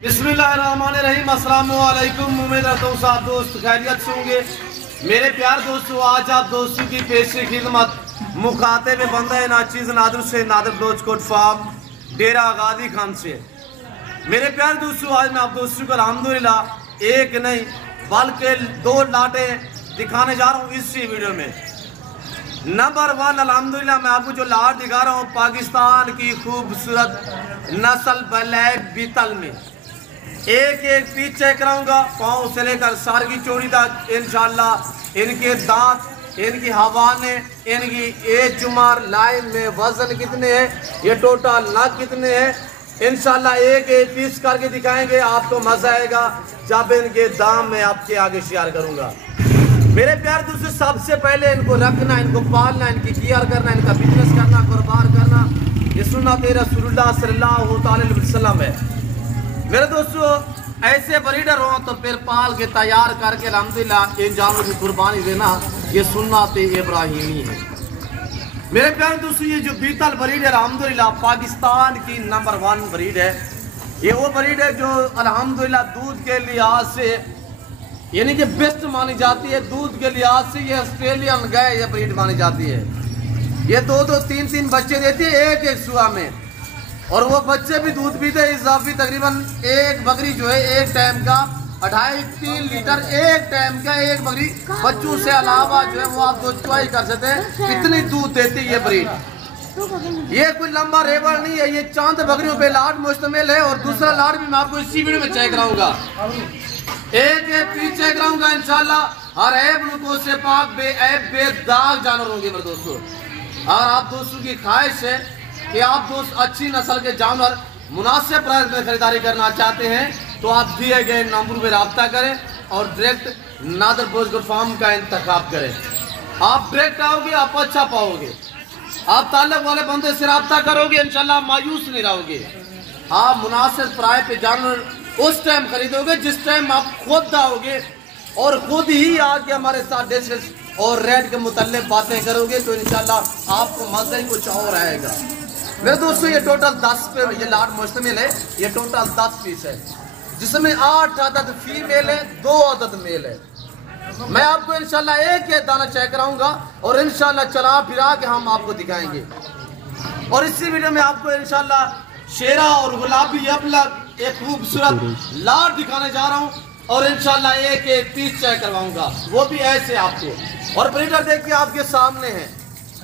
बिस्मिल्लाहिर्रहमानिर्रहीम। अस्सलाम वालेकुम। उम्मीद करता हूँ सब दोस्त खैरियत से होंगे। मेरे प्यार दोस्तों, आज आप दोस्तों की पेशी खिदमत मुखातिब बंदा नाचीज़ नादर से नादर डोजकोट फार्म डेरा गादी खान से। मेरे प्यार दोस्तों, आज मैं आप दोस्तों को अल्हम्दुलिल्लाह एक नहीं बल्कि दो लाटे दिखाने जा रहा हूँ इसी वीडियो में। नंबर 1 अल्हम्दुलिल्लाह मैं आपको जो लाट दिखा रहा हूँ पाकिस्तान की खूबसूरत नस्ल ब्लैक बीतल में। एक एक पीस चेक कराऊंगा, पाँव से लेकर सर की चोटी तक। इंशाल्लाह इनके दांत, इनकी हवाने, इनकी एज जुमार, लाइन में वजन कितने हैं, ये टोटल नग कितने हैं, इंशाल्लाह एक एक पीस करके दिखाएंगे। आपको मजा आएगा जब इनके दाम मैं आपके आगे शेयर करूंगा। मेरे प्यार दोस्तों, सबसे पहले इनको रखना, इनको पालना, इनकी केयर करना, इनका बिजनेस करना, कारोबार करना, ये सुन्नत रसूलुल्लाह सल्लल्लाहु अलैहि वसल्लम है। मेरे दोस्तों, ऐसे ब्रीडर हो तो फिर पाल के तैयार करके अल्हम्दुलिल्लाह इन जानवरों की कुर्बानी देना, ये सुन्नत इब्राहिमी है। मेरे प्यारे दोस्तों, ये जो बीतल ब्रीड है अल्हम्दुलिल्लाह पाकिस्तान की नंबर 1 ब्रीड है। ये वो ब्रीड है जो अल्हम्दुलिल्लाह दूध के लिहाज से यानी कि बेस्ट मानी जाती है। दूध के लिहाज से ये ऑस्ट्रेलियन गाय ये ब्रीड मानी जाती है। ये 2-2, 3-3 बच्चे देती है एक सुबह में, और वो बच्चे भी दूध पीते हैं इजाफी। तकरीबन एक बकरी जो है एक टाइम का 2.5-3 लीटर एक टाइम का एक बकरी बच्चों से अलावा जो है वो आप दो चॉइस कर सकते हैं, इतनी दूध देती है ये ब्रीड। ये कोई लंबा रेवड़ नहीं है, ये चांद बकरियों पे लाट मुश्तमिल है। और दूसरा लाट भी मैं आपको इसी वीडियो में चेक कराऊंगा, एक एक पीस चेक कराऊंगा इंशाल्लाह। हर ऐब ग्लूकोज से पाक बेऐब बेदाग जानवर होंगे मेरे दोस्तों। और आप दोस्तों की ख्वाहिश है कि आप दोस्त अच्छी नस्ल के जानवर मुनासिब प्राइस में खरीदारी करना चाहते हैं तो आप दिए गए नंबर पर रब्ता करें और डायरेक्ट नादर डोजकोट फार्म का इंतखाब करें। आप डायरेक्ट आओगे, आप अच्छा पाओगे। आप ताल्लुक वाले बंदे से रब्ता करोगे, इंशाल्लाह मायूस नहीं रहोगे। आप मुनासिब प्राइस पे जानवर उस टाइम खरीदोगे जिस टाइम आप खुद आओगे और खुद ही आके हमारे साथ डिस्कस और रेट के मुताल्लिक बातें करोगे तो इंशाल्लाह आपको मजा ही कुछ और आएगा। मेरे दोस्तों, ये टोटल 10 पे ये लाट मुश्तमिल है। ये टोटल 10 पीस है जिसमें 8 अदद फीमेल है, 2 अदद मेल है। मैं आपको इंशाल्लाह एक दाना चेक कराऊंगा और इंशाल्लाह चला फिरा के हम आपको दिखाएंगे। और इसी वीडियो में आपको इंशाल्लाह शेरा और गुलाबी अबलग एक खूबसूरत लाट दिखाने जा रहा हूँ और इंशाल्लाह एक एक पीस चेक करवाऊंगा, वो भी ऐसे आपको। और ब्रीडर देखिए आपके सामने है।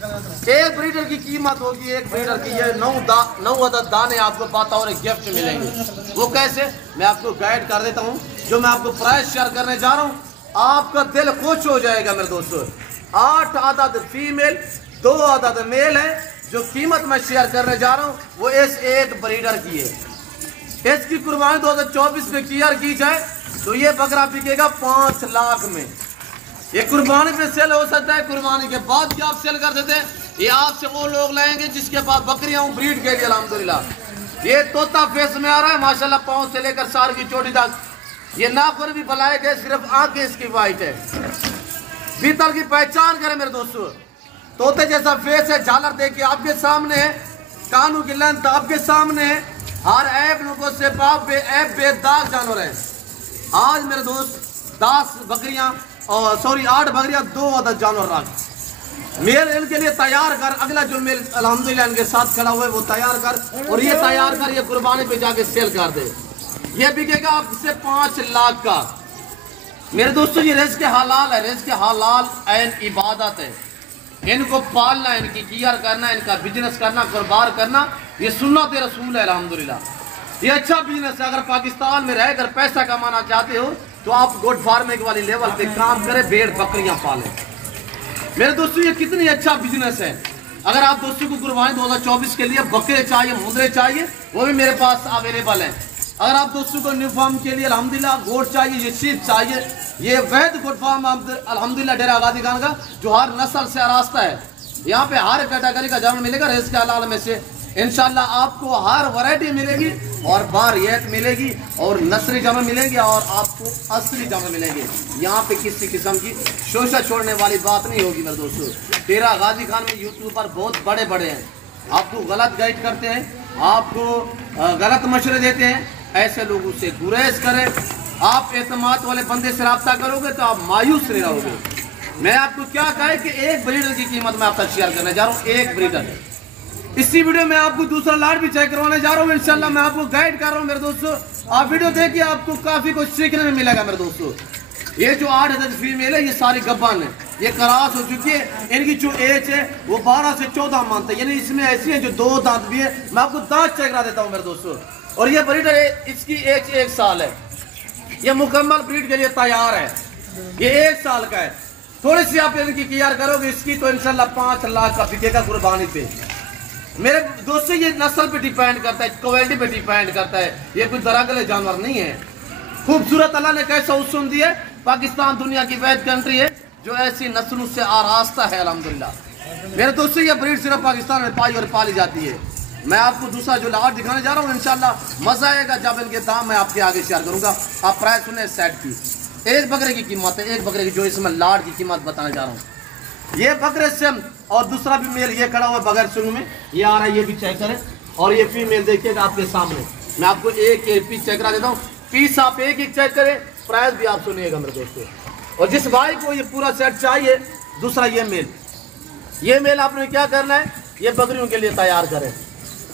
एक ब्रीडर की कीमत होगी, एक ब्रीडर की ये 9 अदद दाने आपको पता और एक गिफ्ट मिलेंगे। वो कैसे मैं आपको गाइड कर देता हूँ। जो मैं आपको प्राइस शेयर करने जा रहा हूँ आपका दिल खुश हो जाएगा मेरे दोस्तों। 8 अदद फीमेल, 2 अदद मेल है। जो कीमत मैं शेयर करने जा रहा हूँ वो इस एक ब्रीडर की है। इसकी कुर्बानी 2024 में क्लियर की जाए तो ये बकरा बिकेगा 5 लाख में। ये कुर्बानी पे सेल हो सकता है, कुर्बानी के बाद भी आप सेल कर सकते हैं। ये आपसे वो लोग लाएंगे जिसके पास बकरियां ब्रीड के लिए अल्हम्दुलिल्लाह। ये तोता फेस में आ रहा है माशाल्लाह, पाँव से लेकर सर की चोटी तक। ये नाखून भी बनाए गए, सिर्फ आंखें इसकी वाइट है। बीतल की पहचान करें मेरे दोस्तों, तोते जैसा फेस है। झालर देखिए आपके सामने है, कानों की लेंथ आपके सामने है। हर ऐब लोगों से बाप ऐब बेदाग जानवर है। आज मेरे दोस्त 10 बकरियां और 8 बकरियां, 2 अदद जानवर रख मेल इनके लिए तैयार कर। अगला जो मेल अल्हम्दुलिल्लाह इनके साथ खड़ा हुआ है वो तैयार कर, और ये तैयार कर, ये कुर्बानी पे जाके सेल कर दे। ये बिकेगा आपसे 5 लाख का। मेरे दोस्तों, ये रिज़्क़ हलाल है, रिज़्क़ हलाल ऐन इबादत है। इनको पालना, इनकी केयर करना, इनका बिजनेस करना, कारोबार करना, ये सुन्नत रसूल है अल्हम्दुलिल्लाह। ये अच्छा बिजनेस है। अगर पाकिस्तान में रहकर पैसा कमाना चाहते हो तो आप गोट फार्मिंग वाली लेवल पे काम करें, भेड़ बकरियां पालें। मेरे दोस्तों, ये कितनी अच्छा बिजनेस है। अगर आप दोस्तों को कुर्बानी 2024 के लिए बकरे चाहिए, मुंदरे चाहिए, वो भी मेरे पास अवेलेबल है। अगर आप दोस्तों को न्यू फार्म के लिए अल्हम्दुलिल्लाह गोट चाहिए, ये शीप चाहिए, ये वैध गोट फार्म अल्हम्दुलिल्लाह डेरा गादी खान का जो हर नस्ल से आरास्ता है। यहाँ पे हर कैटेगरी का जानवर मिलेगा। रिज़्क़ हलाल में से इंशाल्लाह आपको हर वैरायटी मिलेगी और बारियत मिलेगी और नस्ली जानवर मिलेंगे और आपको असली जानवर मिलेंगे। यहाँ पे किसी किस्म की शोषा छोड़ने वाली बात नहीं होगी मेरे दोस्तों। डेरा गादी खान में यूट्यूबर बहुत बड़े बड़े हैं, आपको गलत गाइड करते हैं, आपको गलत मशवरे देते हैं। ऐसे लोगों से गुरेज करें। आप एतमाद वाले बंदे से रब्ता करोगे तो आप मायूस नहीं रहोगे। मैं आपको क्या कहे कि एक ब्रीडर की कीमत मैं आपका शेयर करने जा रहा हूँ, एक ब्रीडर। इसी वीडियो में आपको दूसरा लाट भी चेक करवाने जा रहा हूँ इंशाल्लाह। मैं आपको गाइड कर रहा हूँ मेरे दोस्तों, आप वीडियो देखिए, आपको काफी कुछ सीखने में मिलेगा मेरे दोस्तों। ये जो 8 अदद फीमेल है ये सारी गब्बान है, ये क्रॉस हो चुकी है। इनकी जो एज है वो 12 से 14 मंथ है, यानी इसमें ऐसी है जो 2 दांत भी है। मैं आपको दांत चेक करा देता हूँ मेरे दोस्तों। और ये ब्रीडर है, इसकी एज 1 साल है, ये मुकम्मल ब्रीड के लिए तैयार है। ये 1 साल का है। थोड़ी सी आप इनकी केयर करोगे इसकी तो इंशाल्लाह 5 लाख का बिकेगा कुर्बानी पे। मेरे दोस्तों ये नस्ल पे डिपेंड करता है, क्वालिटी पे डिपेंड करता है, ये कोई दरागले जानवर नहीं है। खूबसूरत अल्लाह ने कैसा हुस्न दिया है। पाकिस्तान दुनिया की वैद कंट्री है जो ऐसी नस्लों से आरास्ता है अल्हम्दुलिल्लाह। मेरे दोस्तों ये ब्रीड सिर्फ पाकिस्तान में पाई और पाली जाती है। मैं आपको दूसरा जो लाट दिखाने जा रहा हूँ इंशाल्लाह मजा आएगा जब इनके दाम मैं आपके आगे शेयर करूंगा। आप प्राइस सुने सेट की। एक बकरे की कीमत है, एक बकरे की जो इसमें लाट की कीमत बताने जा रहा हूँ। ये बकरे सेम और दूसरा भी मेल ये खड़ा हुआ बगैर सुन में, ये आ रहा है, ये भी चेक करें। और ये फीमेल देखिएगा आपके सामने। मैं आपको एक पीस चेक करा देता हूँ, पीस आप एक चेक करें, प्राइस भी आप सुनिएगा मेरे दोस्तों। और जिस भाई को ये पूरा सेट चाहिए, दूसरा ये मेल आपने क्या करना है, ये बकरियों के लिए तैयार करें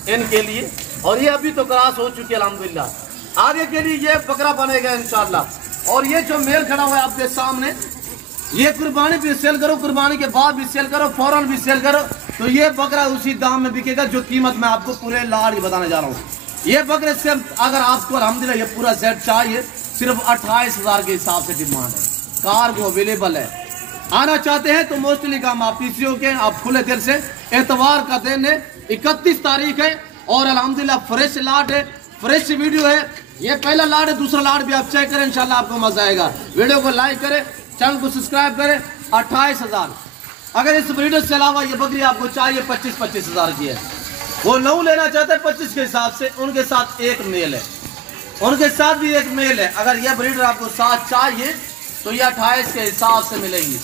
इनके लिए। और ये अभी तो क्रॉस हो चुकी है अल्हम्दुलिल्लाह, आगे के लिए ये बकरा बनेगा इंशाल्लाह। और ये जो मेल खड़ा हुआ है आपके सामने, ये कुर्बानी भी सेल करो, कुर्बानी के बाद भी सेल करो, फौरन भी सेल करो, तो ये बकरा उसी दाम में बिकेगा जो कीमत मैं आपको पूरे लाट की बताने जा रहा हूँ। ये बकरे से अगर आपको अल्हम्दुलिल्लाह ये पूरा सेट चाहिए, सिर्फ 28,000 के हिसाब से डिमांड है। कार्गो अवेलेबल है, आना चाहते हैं तो मोस्टली काम आप पीसीओ के, आप खुले दिल से। एतवार का दिन है, 31 तारीख है और अल्हम्दुलिल्लाह फ्रेश लाट है, फ्रेश वीडियो है। ये पहला लाट है, दूसरा लाट भी आप चेक करें इंशाल्लाह आपको मजा आएगा। वीडियो को लाइक करें, चैनल को सब्सक्राइब करें। 28,000। अगर इस ब्रीडर से अलावा ये बकरी आपको चाहिए 25,000 की है, वो 9 लेना चाहते हैं 25 के हिसाब से, उनके साथ एक मेल है, उनके साथ भी एक मेल है। अगर ये ब्रीडर आपको साथ चाहिए तो ये 28 के हिसाब से मिलेगी।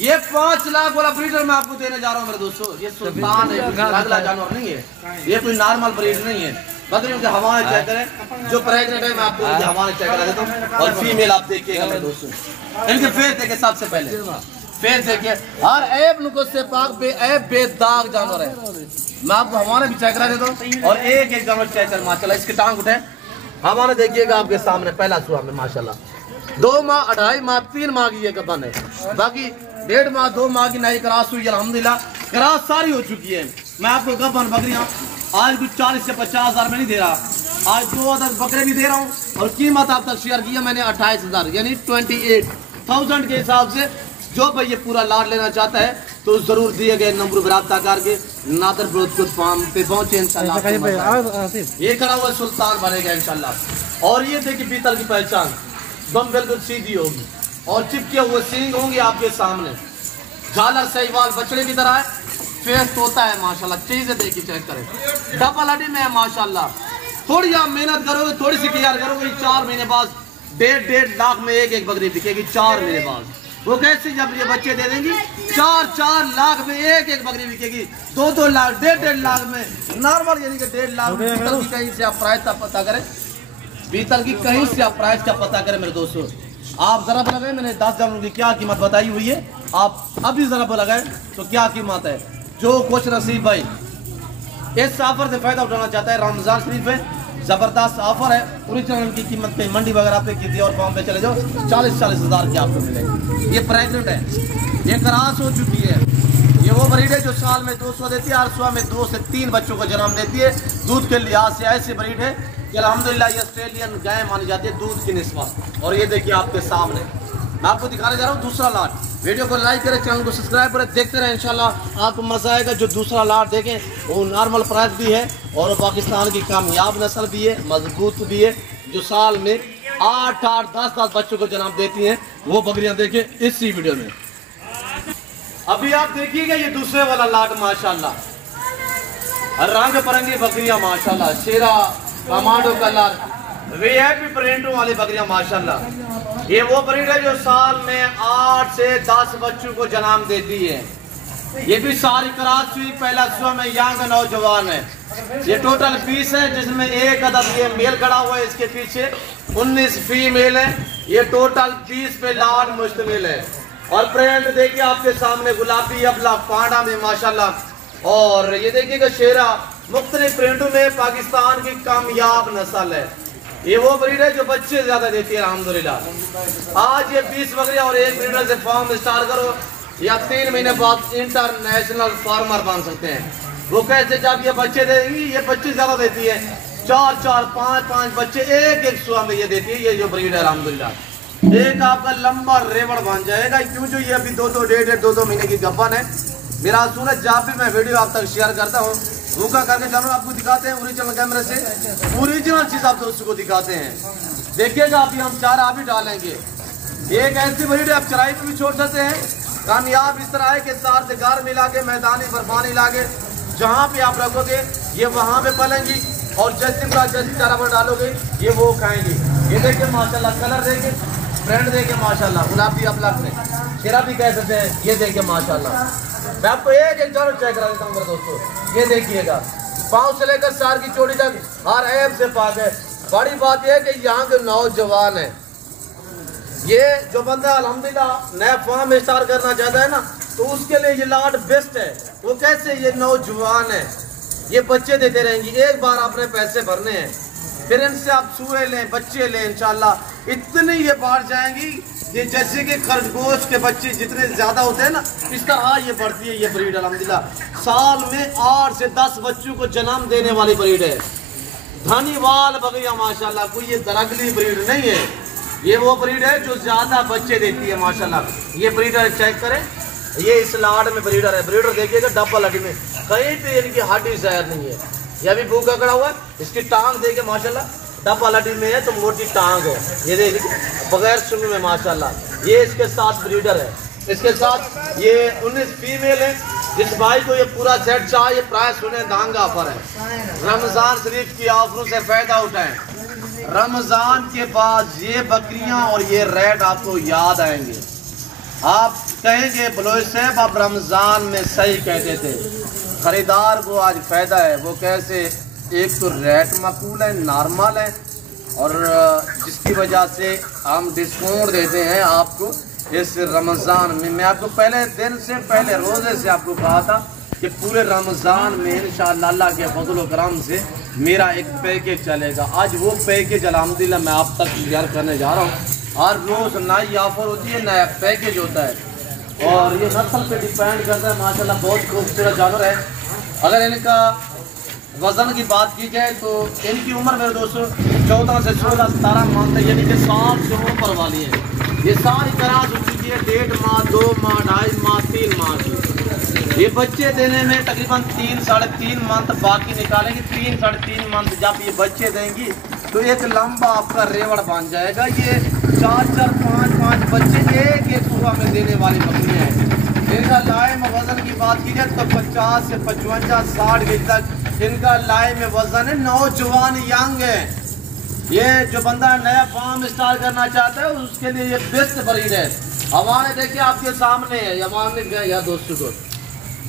ये 5 लाख वाला ब्रीडर मैं आपको देने जा रहा हूँ मेरे दोस्तों। ये सुल्तान है, अगला जानवर नहीं है, ये कोई नॉर्मल ब्रीड नहीं है। बकरियों के हवाले चेक करें, जो प्रेग्नेंट है मैं आपको उनके हवाले चेक करा देता हूँ। और फीमेल आप देखिएगा मेरे दोस्तों, इनके फेस देखिए, सबसे पहले फेस देखिए, हर ऐब नुक़्स से पाक बेऐब बेदाग जानवर है। मैं आपको हवाले भी चेक करा देता हूँ। और एक जानवर चेक कर माशाल्लाह, इसके टांग उठे हवाले देखिएगा आपके सामने। पहला सुहा में माशाल्लाह 2 माह 2.5 माह 3 माह की ये गबन है, बाकी 1.5 माह 2 माह की नई क्रॉस हुई अल्हम्दुलिल्लाह। क्रॉस सारी हो चुकी है। मैं आपको गबन बकरियाँ आज कुछ 40 से 50,000 में नहीं दे रहा, आज 2 अदद बकरे भी दे रहा हूँ। और कीमत आप तक शेयर किया मैंने 28,000 यानी 28,000 के हिसाब से। जो भाई ये पूरा लाट लेना चाहता है तो जरूर दिए गए नंबर पर रब्ता करके नादर ब्रोथ फार्म पे पहुंचे इंशाल्लाह। ये खड़ा हुआ सुल्तान बनेगा इंशाल्लाह। और ये देखिए पीतल की पहचान, दम बिल्कुल सीधी होगी और चिपके हुए सींग होंगे आपके सामने। झालर सहीवाल बछड़े की तरह है, फेस तोता है माशाल्लाह। चीजें देखिए चेक करें, डबल हड्डी में है माशाल्लाह। थोड़ी आप मेहनत करोगे, थोड़ी सी केयर करोगे, 4 महीने बाद 1.5 लाख में एक बकरी बिकेगी। 4 महीने बाद वो कैसे, जब ये बच्चे दे देंगी 4 लाख में एक बकरी बिकेगी। 2 लाख 1.5 लाख में नॉर्मल, यानी कि 1.5 लाख। पीतल की कहीं से आप प्राइस का पता करें, पीतल की कहीं से आप प्राइस का पता करें मेरे दोस्तों। आप जरा लगाए, मैंने 10 जानवरों की क्या कीमत बताई हुई है, आप अभी जरा लगाए तो क्या कीमत है। जो कुछ नसीब भाई इस ऑफर से फायदा उठाना चाहता है, रमजान शरीफ है, जबरदस्त ऑफर है। पूरी चैनल की कीमत पे मंडी वगैरह पे की और फॉर्म पे चले जाओ, 40-40 हज़ार की आपको मिलेगी। ये प्रेग्नेंट है, ये क्रॉस हो चुकी है। ये वो ब्रीड है जो साल में 200 देती है, 800 में 2 से 3 बच्चों को जन्म देती है। दूध के लिहाज से ऐसी ब्रीड है कि अल्हम्दुलिल्लाह ये ऑस्ट्रेलियन गाय मानी जाती है दूध की निस्बत। और ये देखिए आपके सामने मैं आपको दिखाने जा रहा हूँ दूसरा लाट। वीडियो को लाइक करें, चैनल को सब्सक्राइब करें, देखते रहें इंशाल्लाह आपको मजा आएगा। जो दूसरा लाट देखें वो नॉर्मल प्राइस भी है और पाकिस्तान की कामयाब नस्ल भी है, मजबूत भी है, जो साल में 8-8, 10-10 बच्चों को जन्म देती हैं। वो बकरियां देखें इसी वीडियो में। अभी आप देखिएगा ये दूसरे वाला लाट माशाल्लाह, रंग बिरंगी बकरियां माशाल्लाह, शेरा कमांडो कलर वीआईपी प्रिंटों वाली बकरियां माशाल्लाह। ये वो ब्रीड है जो साल में 8 से 10 बच्चों को जन्म देती है। ये भी सारी क्रॉस हुई, पहला सुबह में यंग नौजवान है। ये टोटल 20 है, जिसमें एक अदद ये मेल खड़ा हुआ है, इसके पीछे 19 फीमेल है। ये टोटल 20 पे लाड मुश्तमिल है। और प्रिंट देखिए आपके सामने गुलाबी अबला पांडा में माशाल्लाह। और ये देखिएगा शेरा मुख्तलिफ प्रिंटों में पाकिस्तान की कामयाब नस्ल है। ये वो ब्रीड है जो बच्चे ज्यादा देती है अल्हम्दुलिल्लाह। आज ये 20 बकरियां और एक ब्रीडर से फार्म स्टार्ट करो या 3 महीने बाद इंटरनेशनल फार्मर बन सकते हैं। वो कैसे? जब ये बच्चे देंगी, ये बच्चे ज्यादा देती है, 4-4, 5-5 बच्चे एक सुबह में ये देती है। ये जो ब्रीड है अल्हम्दुलिल्लाह, एक आपका लंबा रेवड़ बन जाएगा। क्यों? जो ये अभी 2-2, 1.5, 2-2 महीने की गब्बन है। मेरा असूल है जब भी मैं वीडियो आप तक शेयर करता हूँ, भूखा करके चलो आपको दिखाते हैं ओरिजिनल कैमरे से, ओरिजिनल चीज आप दोस्तों को दिखाते हैं। देखिएगा अभी हम चारा भी डालेंगे। एक ऐसी ब्रीड है आप चराई पे भी छोड़ सकते हैं। कामयाब इस तरह है कि साथ गार मिला के मैदानी पर पानी लागे, जहाँ पे आप रखोगे ये वहाँ पे पलेंगी। और जैसे चारा पर डालोगे ये वो खाएंगी। ये देखिए माशाल्लाह, कलर देखिए, फ्रेंड देखिए माशाल्लाह, गुलाबी अपना शेरा भी कह सकते हैं। ये देखिए माशाल्लाह, मैं आपको एक जरूर चेक करा देता हूँ मेरे दोस्तों। ये देखिएगा पाँव से लेकर सार की चोटी तक हर ऐप से पाक है। बड़ी बात यह है कि यहाँ के नौजवान है, ये जो बंदा अल्हम्दुलिल्लाह नया फार्म स्टार्ट करना चाहता है ना, तो उसके लिए ये लाट बेस्ट है। वो कैसे? ये नौजवान है, ये बच्चे देते रहेंगी। एक बार आपने पैसे भरने हैं, फिर इनसे आप सुए लें, बच्चे लें, इंशाल्लाह इतनी ये बढ़ जाएंगी। ये जैसे कि खरगोश के बच्चे जितने ज्यादा होते हैं ना, इस तरह ये बढ़ती है ये ब्रीड अल्हम्दुलिल्लाह। साल में 8 से 10 बच्चों को जन्म देने वाली ब्रीड है। धनीवाल बकरियां माशाल्लाह, कोई ये दरगली ब्रीड नहीं है। ये वो ब्रीड है जो ज्यादा बच्चे देती है माशाल्लाह। ये ब्रीडर चेक करें, ये इस लाड में ब्रीडर है। ब्रीडर देखिएगा डबल हड्डी में, कहीं पे इनकी हड्डी शायद नहीं है। ये अभी भूखा खड़ा हुआ है, इसकी टांग देखिए माशाल्लाह, डबल हड्डी में है तो मोटी टांग है। ये देखिए बगैर सुन में माशाल्लाह। ये इसके साथ ब्रीडर है। इसके साथ ये 19 फीमेल है। जिस भाई को ये पूरा सेट चाहिए, प्राइस सुने दांगा पर है। रमजान शरीफ की ऑफरों से फायदा उठाएं। रमजान के बाद ये बकरियां और ये रेट आपको याद आएंगे। आप कहेंगे बलोच साहब आप रमजान में सही कहते थे। खरीदार को आज फायदा है। वो कैसे? एक तो रेट माकूल है, नॉर्मल है, और जिसकी वजह से हम डिस्काउंट देते हैं आपको इस रमज़ान में। मैं आपको पहले दिन से, पहले रोज़े से आपको कहा था कि पूरे रमज़ान में इंशाअल्लाह अल्लाह के फज़ल व करम से मेरा एक पैकेज चलेगा। आज वो पैकेज अल्हम्दुलिल्लाह मैं आप तक शेयर करने जा रहा हूँ। हर रोज़ नई ऑफर होती है, नया पैकेज होता है, और ये नस्ल पे डिपेंड करता है। माशाल्लाह बहुत खूबसूरत जानवर है। अगर इनका वज़न की बात की जाए तो इनकी उम्र मेरे दोस्तों 14 से 16, 17 माह तक, यानी कि 7 से ऊपर वाली है। ये सारी तरह हो चुकी है 1.5 माह, 2 माह, 2.5 माह, 3 माह की। ये बच्चे देने में तकरीबन 3, 3.5 मंथ बाकी निकालेंगे। 3, 3.5 मंथ जब ये बच्चे देंगी तो एक लंबा आपका रेवड़ बन जाएगा। ये 4-4, 5-5 बच्चे एक सुबह में देने वाली बकरी है। इनका लाइम वजन की बात की जाए तो 50 से 55, 60 के तक इनका लाइम में वजन है। नौजवान यंग है। ये जो बंदा नया फार्म स्टार्ट करना चाहता है उसके लिए ये बेस्ट ब्रीड है। हवाने देखिए आपके सामने है, हवाने गए या दोस्तों को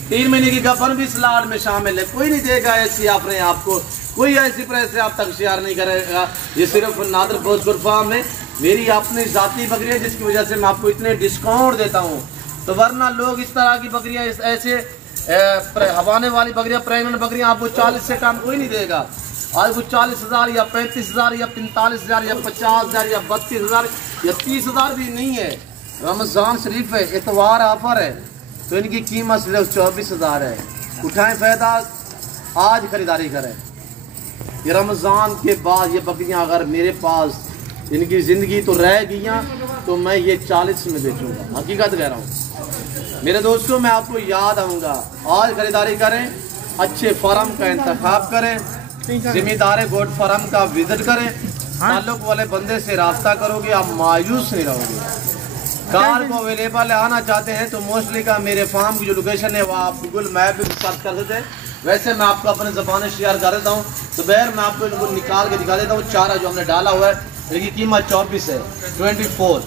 3 महीने की गफन भी स्लाड में शामिल है। कोई नहीं देगा ऐसी अपने आपको, कोई ऐसी प्राइस से आप तक शेयर नहीं करेगा। ये सिर्फ नादर भोजपुर फार्म है, मेरी अपनी जाती बकरी है, जिसकी वजह से मैं आपको इतने डिस्काउंट देता हूँ। तो वरना लोग इस तरह की बकरियाँ, ऐसे हवाने वाली बकरियाँ, प्रेगनेंट बकरियाँ आपको 40 से कम कोई नहीं देगा। आज वो 40,000 या 35,000 या 45,000 या 50,000 या 32,000 या 30,000 भी नहीं है। रमज़ान शरीफ है, इतवार ऑफर है, तो इनकी कीमत सिर्फ 24,000 है। उठाएं फ़ायदा, आज खरीदारी करें। ये रमज़ान के बाद ये बकरियां अगर मेरे पास इनकी ज़िंदगी तो रह गईयाँ तो मैं ये 40 में बेचूँगा, हकीकत कह रहा हूँ मेरे दोस्तों। मैं आपको याद आऊँगा। आज खरीदारी करें, अच्छे फार्म का इंतखाब करें, जिम्मेदार गोट फार्म का विजिट करें, ताल्लुक वाले बंदे से रास्ता करोगे, आप मायूस नहीं रहोगे। कार को अवेलेबल आना चाहते हैं तो मोस्टली का मेरे फार्म की जो लोकेशन है वो आप गूगल मैप भी सर्च कर देते हैं। वैसे मैं आपको अपने ज़बान शेयर कर देता हूँ, तो बहर मैं आपको इनको निकाल के दिखा देता हूँ। चारा जो हमने डाला हुआ है इसकी कीमत 24 है, 24,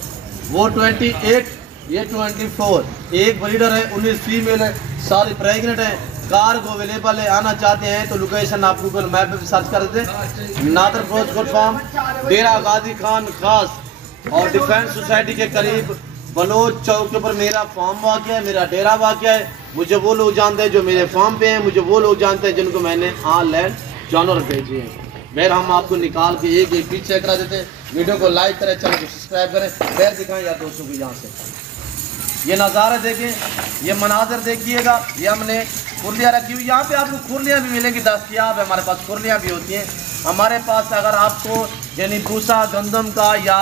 वो 28, ये 24। एक ब्रीडर है, 19 फीमेल है, सारी प्रेगनेंट है। कार्गो अवेलेबल है। आना चाहते हैं तो लोकेशन आप गूगल मैप पे सर्च कर देते। नादर क्लोथ कोट फार्म डेरा गाजी खान खास और डिफेंस सोसाइटी के करीब बलोच चौक के ऊपर मेरा फार्म वाक़ है, मेरा डेरा वाक़ है। मुझे वो लोग जानते हैं जो मेरे फार्म पे हैं, मुझे वो लोग जानते हैं जिनको मैंने ऑनलाइन जानवर भेजे हैं। फिर हम आपको निकाल के एक एक पीस चेक करा देते हैं। वीडियो को लाइक करें, चैनल को सब्सक्राइब करें। पैर दिखाएं यार दोस्तों को यहाँ से। ये नज़ारा देखें, ये मनाजर देखिएगा। ये हमने खुरलियाँ रखी हुई, यहाँ पे आपको खुरलियाँ भी मिलेंगी, दस्तयाब है। हमारे पास खुरलियाँ भी होती हैं हमारे पास। अगर आपको यानी भूसा गंदम का या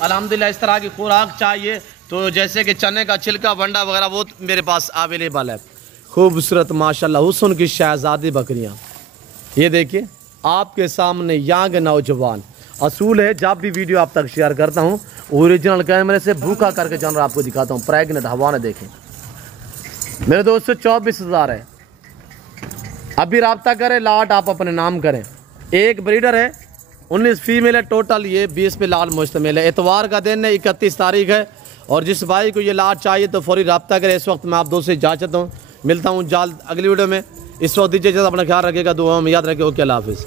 अल्हम्दुलिल्लाह इस तरह की खुराक चाहिए तो जैसे कि चने का छिलका वंडा वगैरह वो मेरे पास अवेलेबल है। खूबसूरत माशाल्लाह हुस्न की शहजादी बकरियाँ, ये देखिए आपके सामने यंग नौजवान। असूल है जब भी वीडियो आप तक शेयर करता हूँ ओरिजिनल कैमरे से भूखा करके जानवर आपको दिखाता हूँ। प्रेग्नेंट हवा ने देखें मेरे दोस्तों 24,000 है। अभी रब्ता करें, लाट आप अपने नाम करें। एक ब्रीडर है, 19 फीमेल है टोटल, ये 20 पे लाट मुश्तमिल है। इतवार का दिन है, 31 तारीख है। और जिस भाई को ये लाट चाहिए तो फौरी रब्ता करें। इस वक्त मैं आप दोस्त से इजाज़त हूँ, मिलता हूँ जल्द अगली वीडियो में। इस वक्त दीजिए, अपना ख्याल रखिएगा, दुआ में याद रखिए। ओके, अल्लाह हाफिज़।